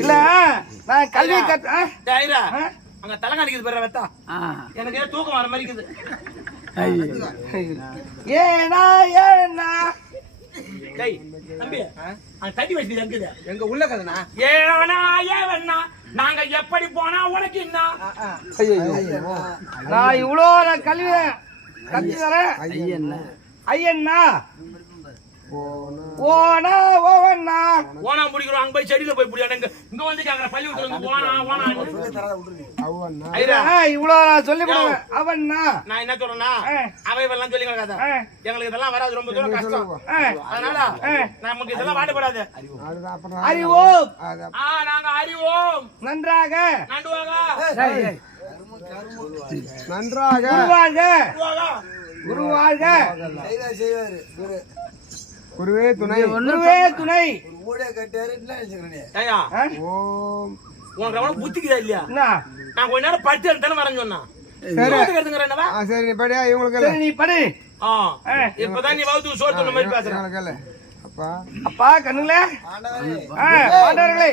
இல்ல நான் கல்வி அங்க தலை காணிக்குது பேர வெத்தா எனக்கு ஏதோ தூக்கம் வர மாதிரி இருக்குது. ஏனா ஏனா டேய் தம்பி அந்த தட்டி வச்சு இருக்குது எங்க உள்ள கதனா ஏனா ஏவண்ணா நாங்க எப்படி போனா உனக்கு என்ன? நான் இவ்வளோ கல்வி கத்துக்கிறேன். ஐயண்ணா ஓனா ஓவண்ணா ஓனா முடிக்கிறோம். அங்க போய் செடியில போய் புடியா. இங்க வந்து கேக்குற பள்ளி விட்டு வந்து ஓனா ஓனா இவ்வளோ நான் சொல்லி கொடுவேன். அவண்ணா நான் என்ன சொல்றேன்னா அவை எல்லாம் சொல்லி கிடக்காத. எங்களுக்கு இதெல்லாம் வராது, ரொம்ப தூரம் கஷ்டம். அதனால நமக்கு இதெல்லாம் வாடப்படாது. அறிவோம் நாங்க அறிவோம் நன்றாக நன்றாக குருவாழ்க குருவாழ்க குருவே துணை குருவே துணை. ஓம் உனக்கு எவ்வளவு புத்திக்குதா இல்லையா? நான் கொஞ்ச நேரம் படிச்சு தானே வரேன்னு சொன்னா. சரி நீ படியா இவங்களுக்கு நீ படி. இப்பதான் நீ வகுத்து சோறு சொன்ன மாதிரி பேசுறேன். அப்பா அப்பா கண்ணுங்களே ஆண்டவர்களே